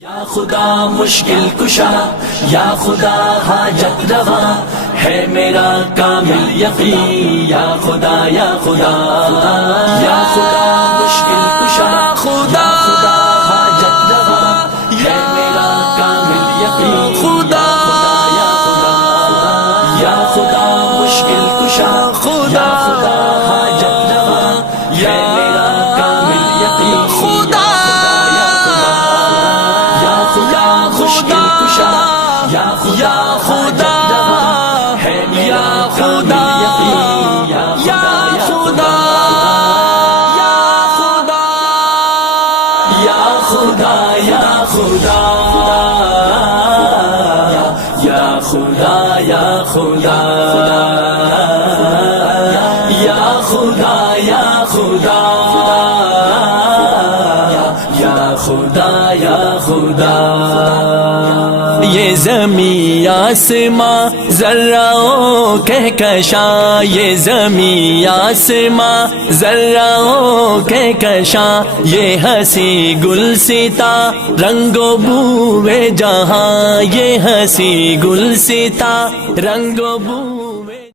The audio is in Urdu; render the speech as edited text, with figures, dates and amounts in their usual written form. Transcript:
یا خدا مشکل کشا، یا خدا حاجت روا، ہے میرا کامل یقین، یا خدا یا خدا، یا خدا مشکل کشا، خدا حاجت روا، ہے میرا کامل یقین، خدا یا خدا، یا خدا مشکل کشا، خدا حاجت روا، ہے میرا کامل یقین، خدا مشکل کشا، یا خدا ہے میرا خدا، یا خدا یا خدا، یا خدا یا خدا، یا خدا یا خدا، یا خدا یا خدا، یا خدا یا خدا، یہ زمین آسماں ذروں کہکشاں، یہ زمین آسماں ذروں کہکشاں، یہ ہنسی گلستا رنگ و بو جہاں، یہ ہنسی گلستا رنگ و بو